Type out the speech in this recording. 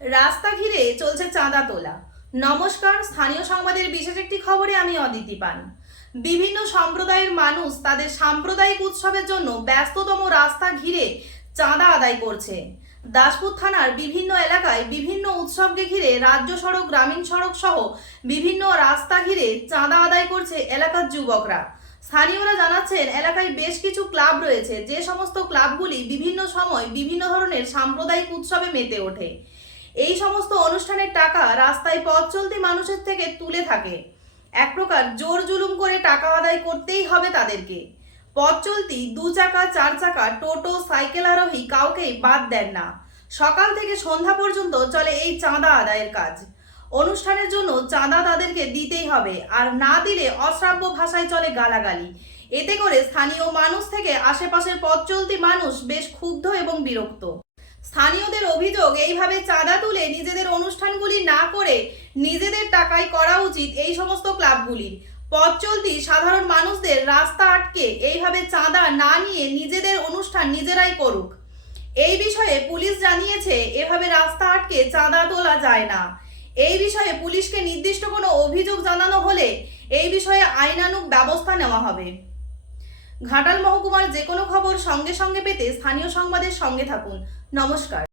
রাস্তা ঘিরে চলছে চাঁদা তোলা। নমস্কার, স্থানীয় সংবাদের বিশেষ একটি খবরে আমি অদিতি পান। বিভিন্ন সম্প্রদায়ের মানুষ তাদের সাম্প্রদায়িক উৎসবের জন্য ব্যস্ততম রাস্তা ঘিরে চাঁদা আদায় করছে। দাসপুর থানার বিভিন্ন এলাকায় বিভিন্ন উৎসবকে ঘিরে রাজ্য সড়ক, গ্রামীণ সড়ক সহ বিভিন্ন রাস্তা ঘিরে চাঁদা আদায় করছে এলাকার যুবকরা। স্থানীয়রা জানাচ্ছেন, এলাকায় বেশ কিছু ক্লাব রয়েছে, যে সমস্ত ক্লাবগুলি বিভিন্ন সময় বিভিন্ন ধরনের সাম্প্রদায়িক উৎসবে মেতে ওঠে। এই সমস্ত অনুষ্ঠানের টাকা রাস্তায় পথ চলতি মানুষের থেকে তুলে থাকে। এক প্রকার জোর জুলুম করে টাকা আদায় করতেই হবে তাদেরকে। পথ চলতি 2 চাকা, 4 চাকা, টোটো, সাইকেল আরোহী কাউকেই বাদ দেন না। সকাল থেকে সন্ধ্যা পর্যন্ত চলে এই চাঁদা আদায়ের কাজ। অনুষ্ঠানের জন্য চাঁদা তাদেরকে দিতেই হবে, আর না দিলে অশ্রাব্য ভাষায় চলে গালাগালি। এতে করে স্থানীয় মানুষ থেকে আশেপাশের পথ চলতি মানুষ বেশ ক্ষুব্ধ এবং বিরক্ত। স্থানীয়দের অভিযোগ, এইভাবে চাঁদা তুলে নিজেদের অনুষ্ঠানগুলি না করে নিজেদের টাকায় করা উচিত এই সমস্ত ক্লাবগুলির। পথ চলতি সাধারণ মানুষদের রাস্তা আটকে এইভাবে চাঁদা না নিয়ে নিজেদের অনুষ্ঠান নিজেরাই করুক। এই বিষয়ে পুলিশ জানিয়েছে, এভাবে রাস্তা আটকে চাঁদা তোলা যায় না। এই বিষয়ে পুলিশকে নির্দিষ্ট কোনো অভিযোগ জানানো হলে এই বিষয়ে আইনানুগ ব্যবস্থা নেওয়া হবে। ঘাটাল মহকুমার যে কোনো খবর সঙ্গে সঙ্গে পেতে স্থানীয় সংবাদের সঙ্গে থাকুন। নমস্কার।